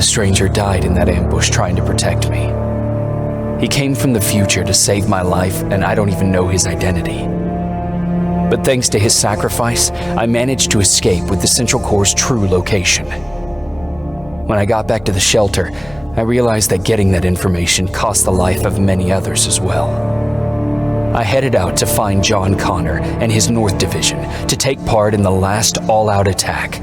The stranger died in that ambush trying to protect me. He came from the future to save my life, and I don't even know his identity. But thanks to his sacrifice, I managed to escape with the Central Core's true location. When I got back to the shelter, I realized that getting that information cost the life of many others as well. I headed out to find John Connor and his North Division to take part in the last all-out attack.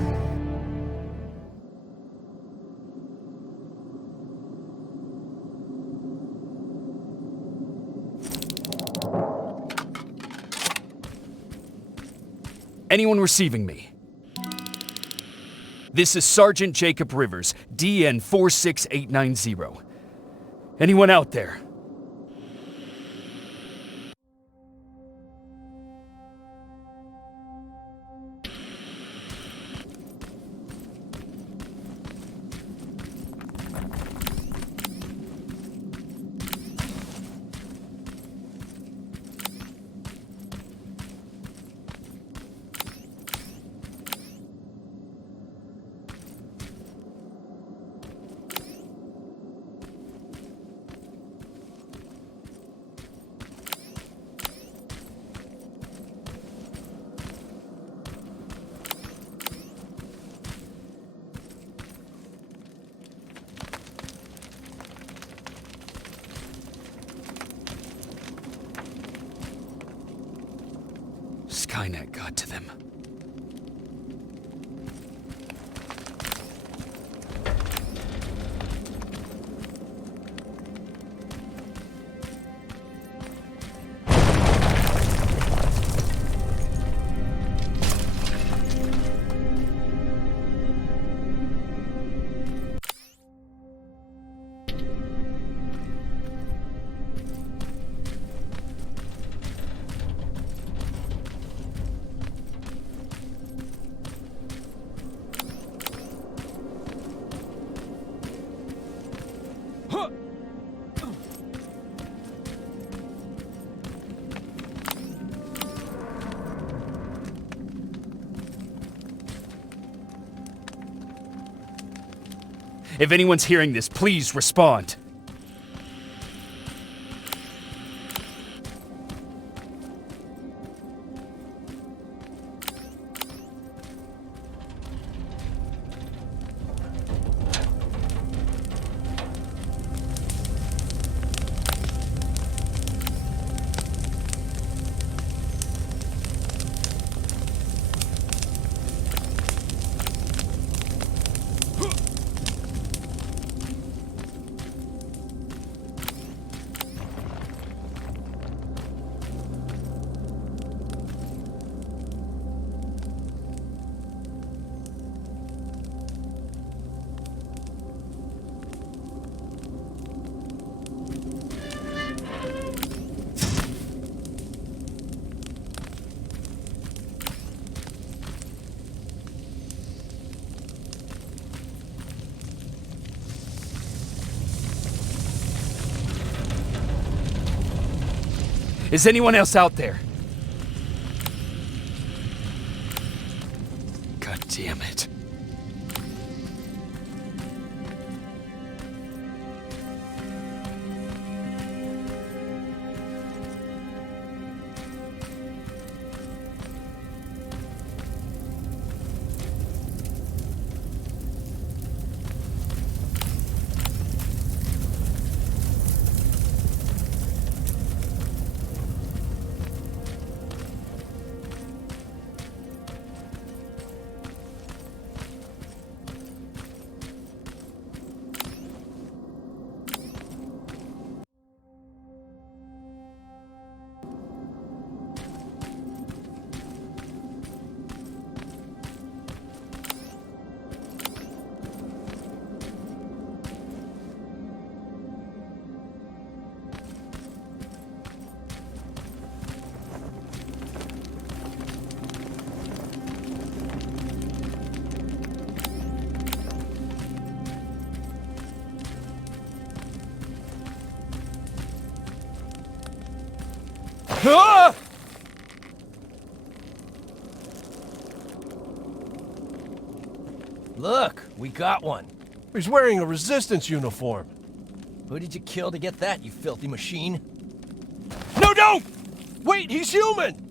Anyone receiving me? This is Sergeant Jacob Rivers, DN 46890. Anyone out there? Skynet got to them. If anyone's hearing this, please respond. Is anyone else out there? God damn it. Ah! Look, we got one. He's wearing a resistance uniform. Who did you kill to get that, you filthy machine? No, don't! Wait, he's human!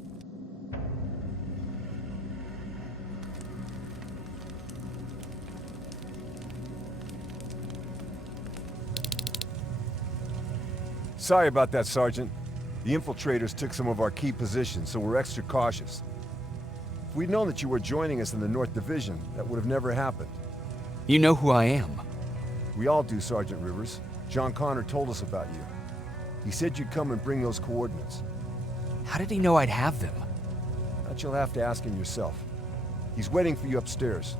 Sorry about that, Sergeant. The infiltrators took some of our key positions, so we're extra cautious. If we'd known that you were joining us in the North Division, that would have never happened. You know who I am. We all do, Sergeant Rivers. John Connor told us about you. He said you'd come and bring those coordinates. How did he know I'd have them? That you'll have to ask him yourself. He's waiting for you upstairs.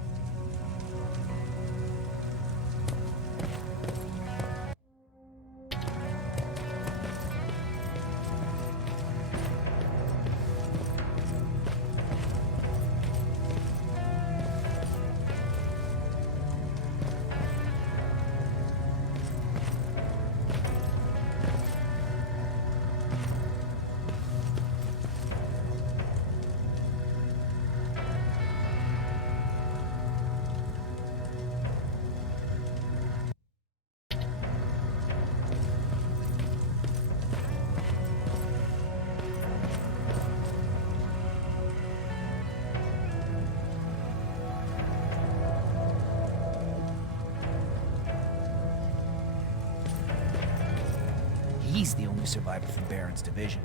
He's the only survivor from Baron's division.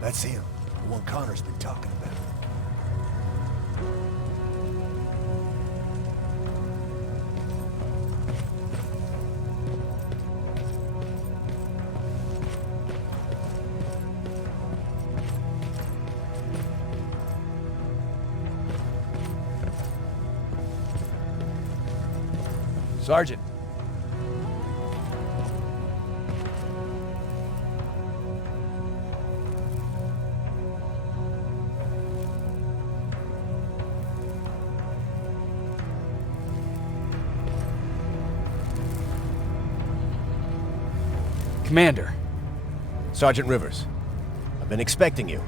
That's him, the one Connor's been talking about. Sergeant. Commander. Sergeant Rivers, I've been expecting you.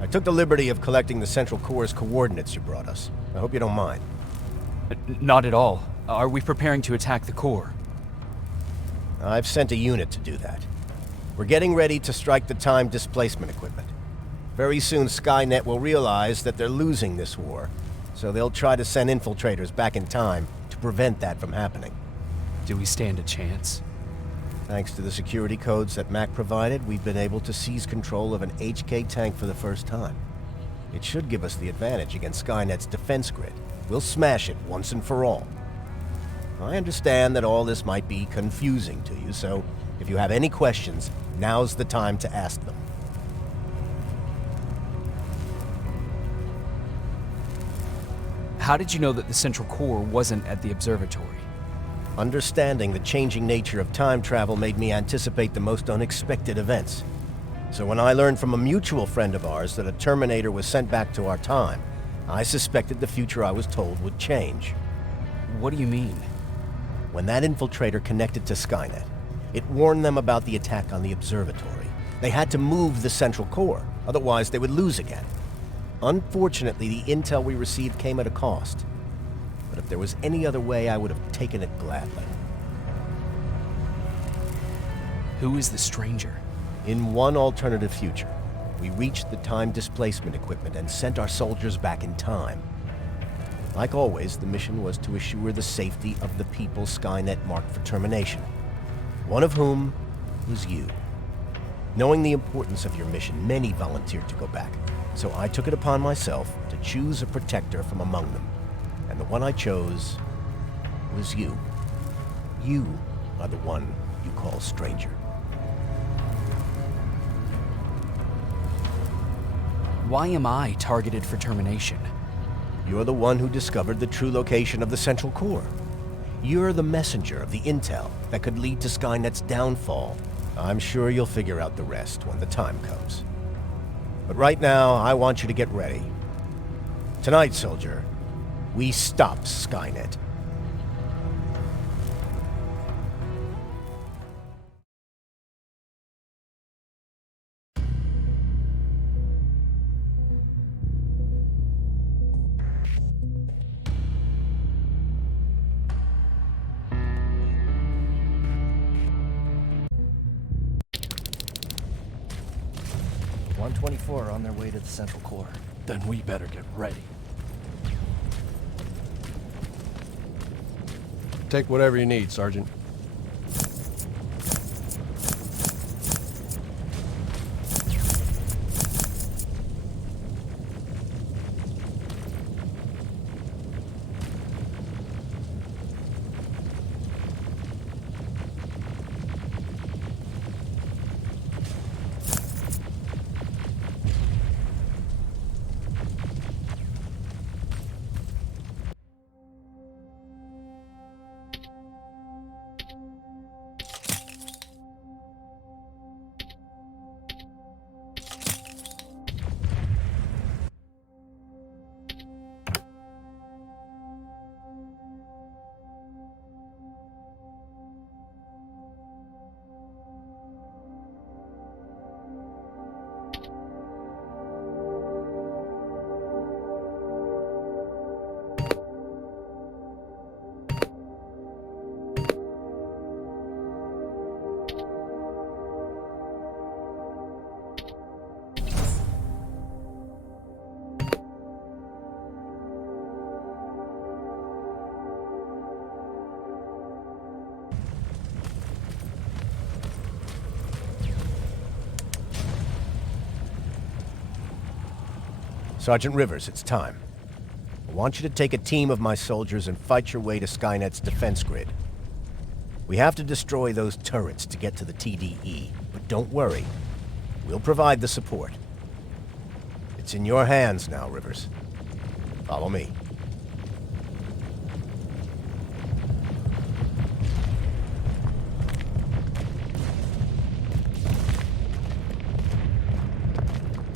I took the liberty of collecting the Central Corps' coordinates you brought us. I hope you don't mind. Not at all. Are we preparing to attack the core? I've sent a unit to do that. We're getting ready to strike the time displacement equipment. Very soon Skynet will realize that they're losing this war, so they'll try to send infiltrators back in time to prevent that from happening. Do we stand a chance? Thanks to the security codes that Mac provided, we've been able to seize control of an HK tank for the first time. It should give us the advantage against Skynet's defense grid. We'll smash it once and for all. I understand that all this might be confusing to you, so if you have any questions, now's the time to ask them. How did you know that the Central Core wasn't at the observatory? Understanding the changing nature of time travel made me anticipate the most unexpected events. So when I learned from a mutual friend of ours that a Terminator was sent back to our time, I suspected the future I was told would change. What do you mean? When that infiltrator connected to Skynet, it warned them about the attack on the observatory. They had to move the Central Core, otherwise they would lose again. Unfortunately, the intel we received came at a cost. But if there was any other way, I would have taken it gladly. Who is the stranger? In one alternative future, we reached the time displacement equipment and sent our soldiers back in time. Like always, the mission was to assure the safety of the people Skynet marked for termination, one of whom was you. Knowing the importance of your mission, many volunteered to go back, so I took it upon myself to choose a protector from among them. And the one I chose was you. You are the one you call stranger. Why am I targeted for termination? You're the one who discovered the true location of the Central Core. You're the messenger of the intel that could lead to Skynet's downfall. I'm sure you'll figure out the rest when the time comes. But right now, I want you to get ready. Tonight, soldier, we stop Skynet. .124 on their way to the central core. Then we better get ready. Take whatever you need, Sergeant. Sergeant Rivers, it's time. I want you to take a team of my soldiers and fight your way to Skynet's defense grid. We have to destroy those turrets to get to the TDE, but don't worry. We'll provide the support. It's in your hands now, Rivers. Follow me.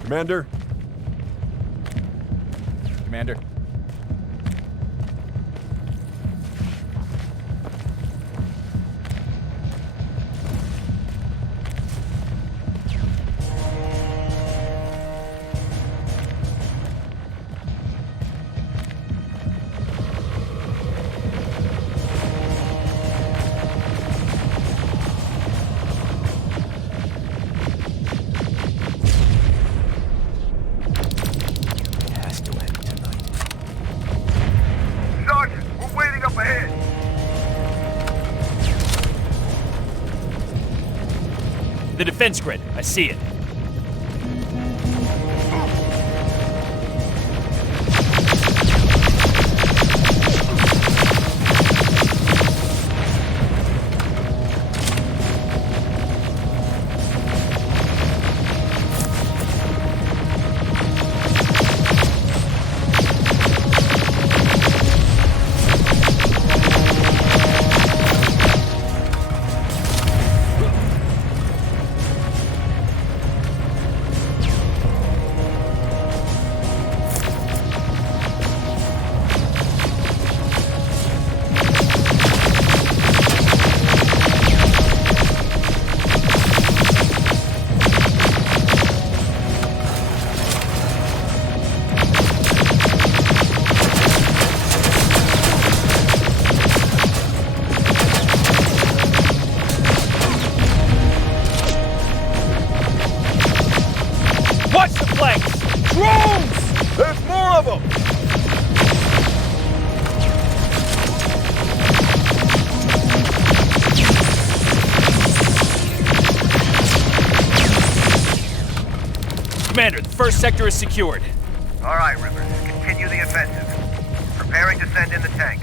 Commander? Commander. The defense grid. I see it. Commander, the first sector is secured. All right, Rivers. Continue the offensive. Preparing to send in the tank.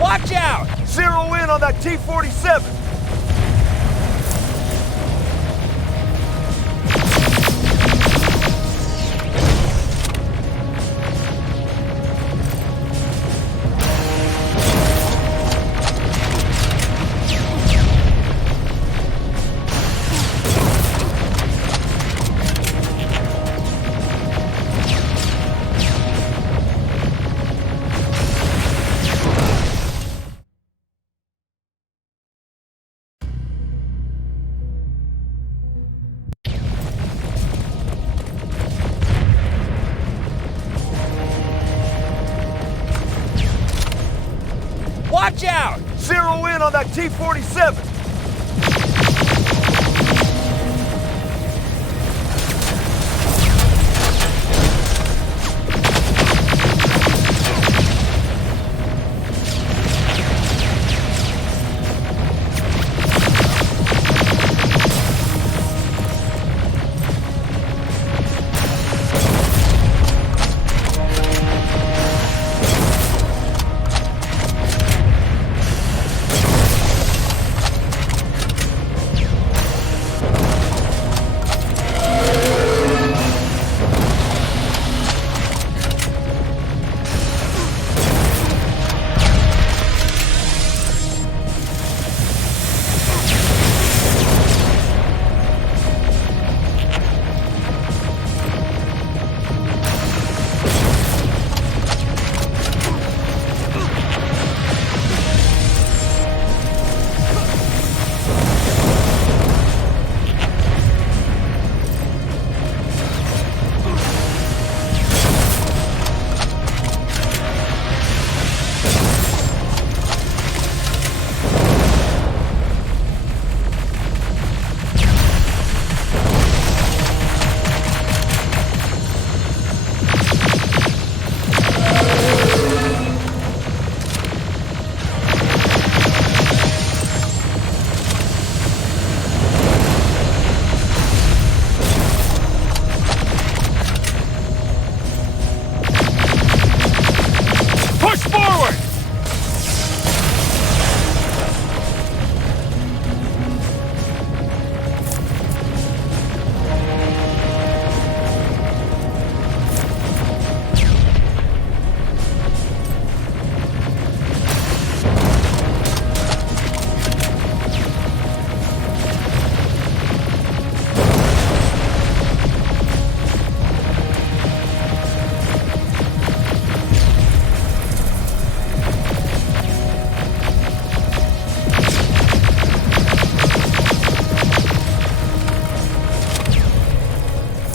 Watch out! Zero in on that T-47! Watch out! Zero in on that T-47!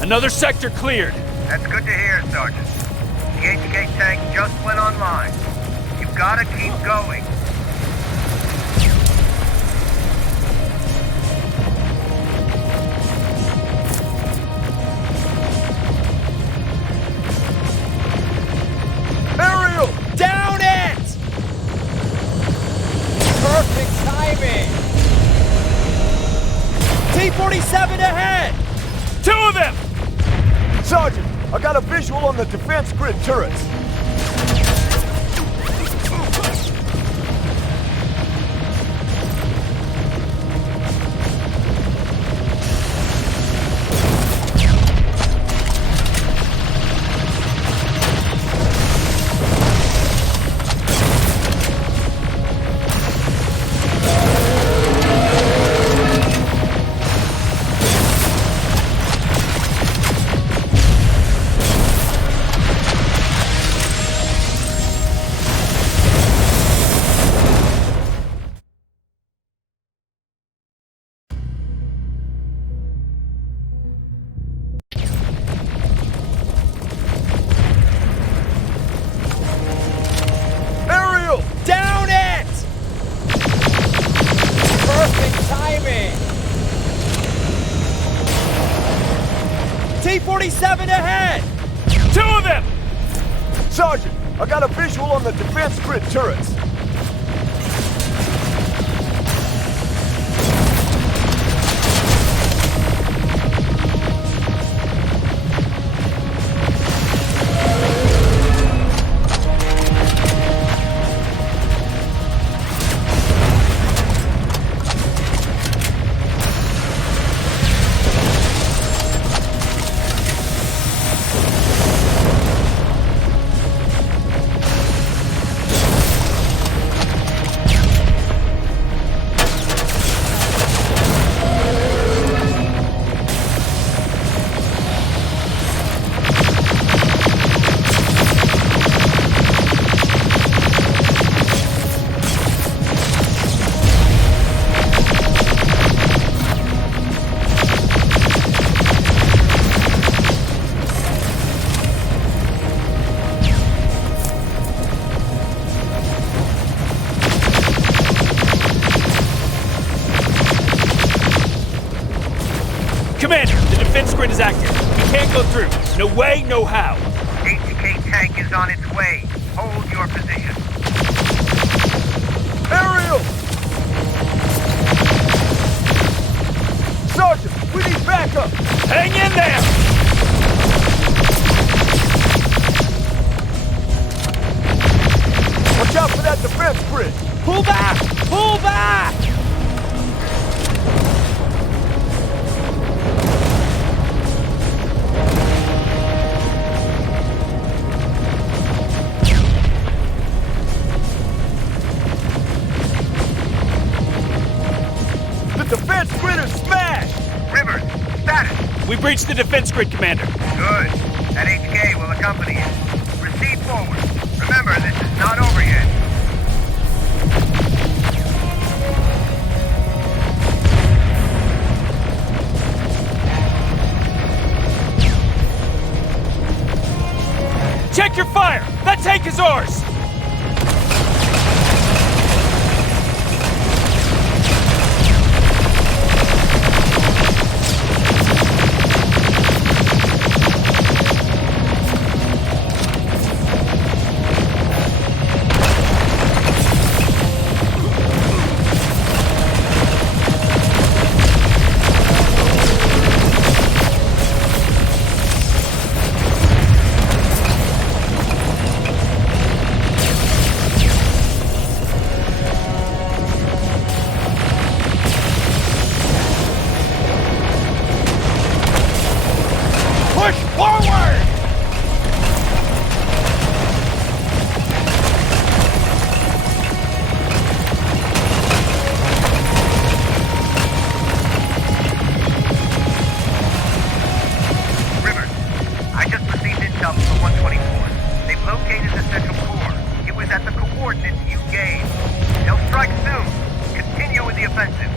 Another sector cleared. That's good to hear, Sergeant. The HK tank just went online. You've gotta keep going. Aerial! Down it! Perfect timing! T-47 ahead! Two of them! Sergeant, I got a visual on the defense grid turrets. T-47 ahead! Two of them! Sergeant, I got a visual on the defense grid turrets. Commander, the defense grid is active. We can't go through. No way, no how. ATK tank is on its way. Hold your position. Aerial! Sergeant, we need backup! Hang in there! Watch out for that defense grid! Pull back! Pull back! The defense grid is smashed! Rivers, status. We breached the defense grid, Commander. Good. That HK will accompany you. Proceed forward. Remember, this is not over yet. Check your fire! That tank is ours! Push forward! Rivers, I just received intel from 124. They've located the central core. It was at the coordinates you gave. They'll strike soon. Continue with the offensive.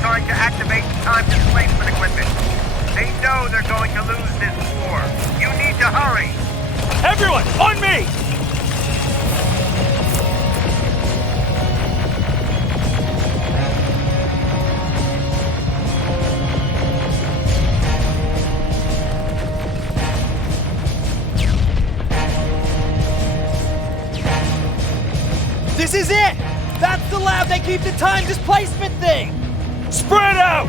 Trying to activate time displacement equipment. They know they're going to lose this war. You need to hurry. Everyone, on me! This is it! That's the lab they keep the time displacement thing! Spread out!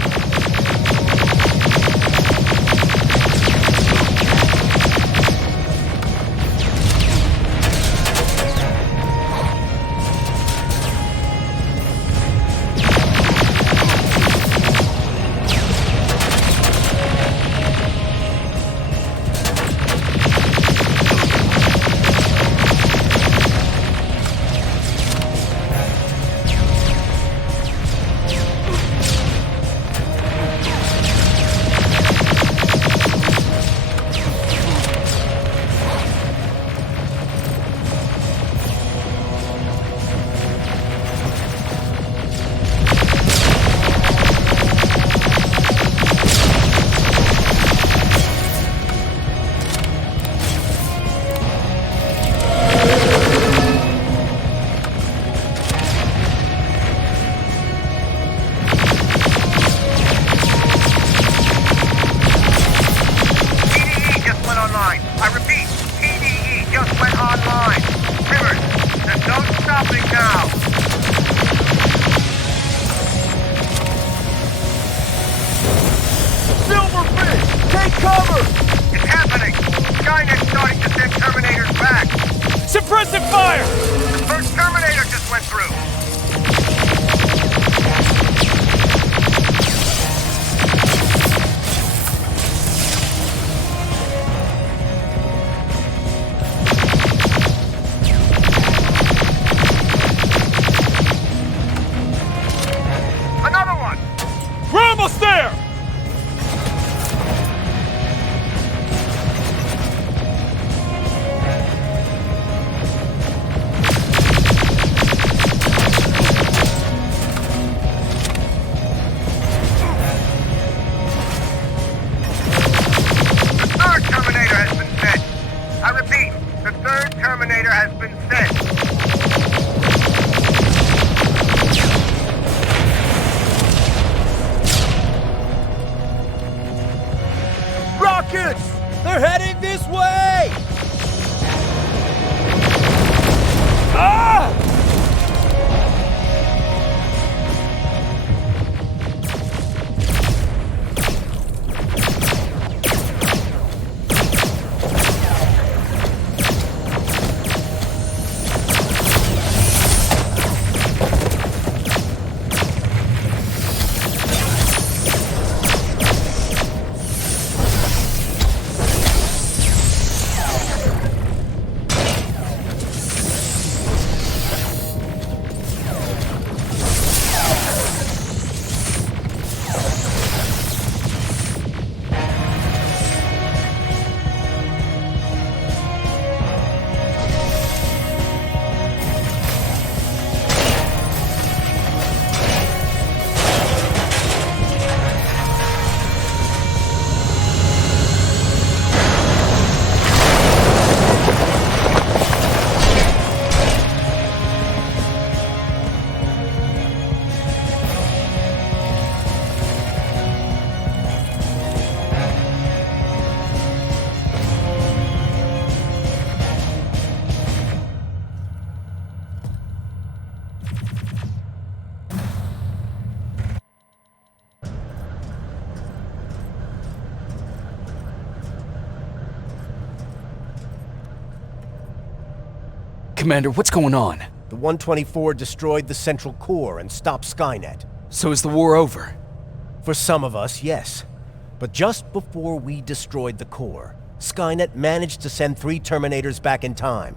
moving now. Silverfish! Take cover! It's happening! Skynet's starting to send Terminators back! Suppressive fire! The first Terminator just went through! Another one! We're almost there! The third Terminator has been sent. I repeat, the third Terminator has been sent. Rockets! They're heading this way! Ah! Commander, what's going on? The 124 destroyed the central core and stopped Skynet. So is the war over? For some of us, yes. But just before we destroyed the core, Skynet managed to send 3 Terminators back in time.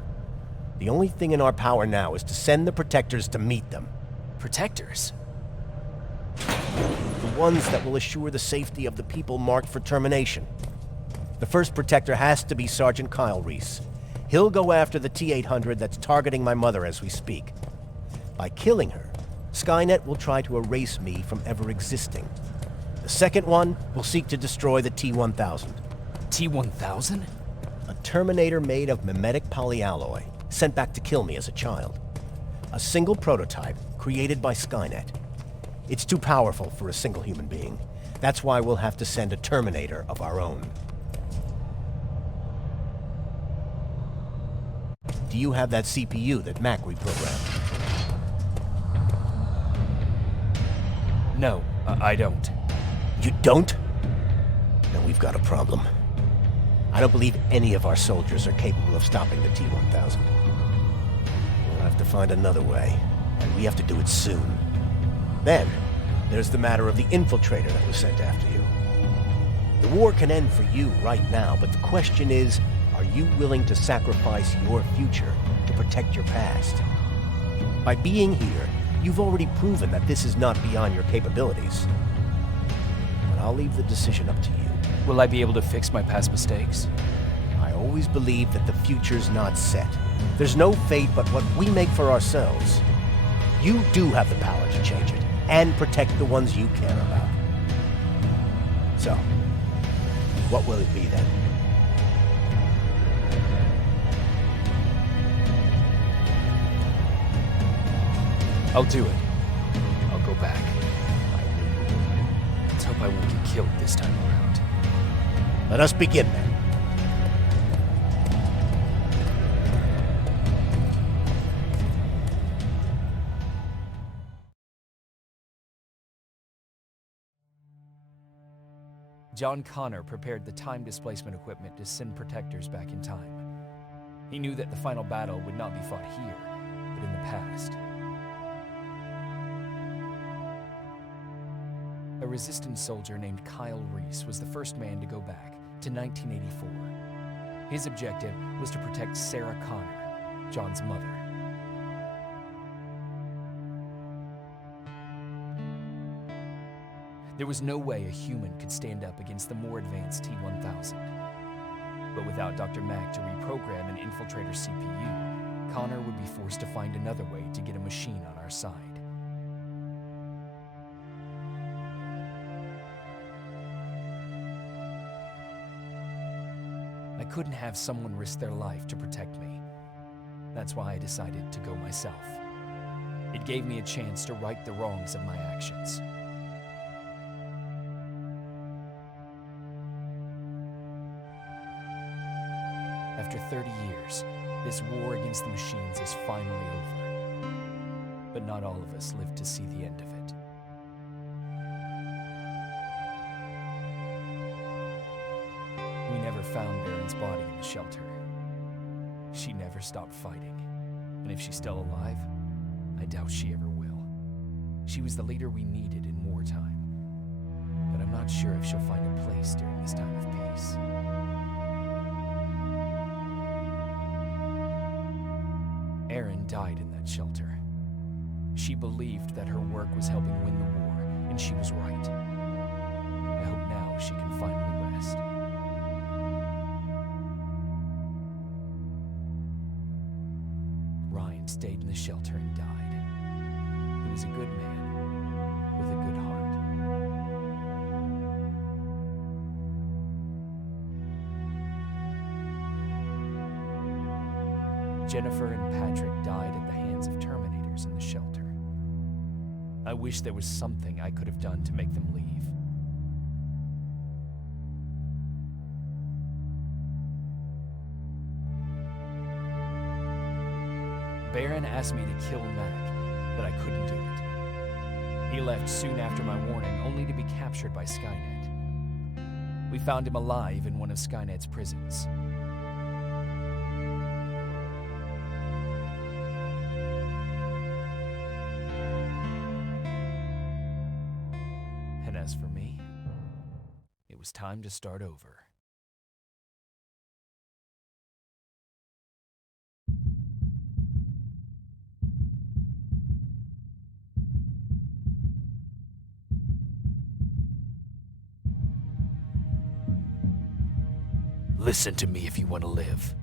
The only thing in our power now is to send the Protectors to meet them. Protectors? The ones that will assure the safety of the people marked for termination. The first Protector has to be Sergeant Kyle Reese. He'll go after the T-800 that's targeting my mother as we speak. By killing her, Skynet will try to erase me from ever existing. The second one will seek to destroy the T-1000. T-1000? A Terminator made of mimetic polyalloy, sent back to kill me as a child. A single prototype created by Skynet. It's too powerful for a single human being. That's why we'll have to send a Terminator of our own. Do you have that CPU that Mac reprogrammed? No, I don't. You don't? Then we've got a problem. I don't believe any of our soldiers are capable of stopping the T-1000. We'll have to find another way, and we have to do it soon. Then, there's the matter of the infiltrator that was sent after you. The war can end for you right now, but the question is, are you willing to sacrifice your future to protect your past? By being here, you've already proven that this is not beyond your capabilities. But I'll leave the decision up to you. Will I be able to fix my past mistakes? I always believe that the future's not set. There's no fate but what we make for ourselves. You do have the power to change it, and protect the ones you care about. So, what will it be then? I'll do it. I'll go back. Let's hope I won't get killed this time around. Let us begin then. John Connor prepared the time displacement equipment to send protectors back in time. He knew that the final battle would not be fought here, but in the past. A resistance soldier named Kyle Reese was the first man to go back to 1984. His objective was to protect Sarah Connor, John's mother. There was no way a human could stand up against the more advanced T-1000. But without Dr. Mack to reprogram an infiltrator CPU, Connor would be forced to find another way to get a machine on our side. I couldn't have someone risk their life to protect me. That's why I decided to go myself. It gave me a chance to right the wrongs of my actions. After 30 years, this war against the machines is finally over. But not all of us lived to see the end of it. We never found Baron's body in the shelter. She never stopped fighting. And if she's still alive, I doubt she ever will. She was the leader we needed in wartime. But I'm not sure if she'll find a place during this time of peace. Erin died in that shelter. She believed that her work was helping win the war, and she was right. I hope now she can finally rest. Ryan stayed in the shelter and died. He was a good man with a good heart. Jennifer and Patrick died at the hands of Terminators in the shelter. I wish there was something I could have done to make them leave. Baron asked me to kill Mac, but I couldn't do it. He left soon after my warning, only to be captured by Skynet. We found him alive in one of Skynet's prisons. And as for me, it was time to start over. Listen to me if you want to live.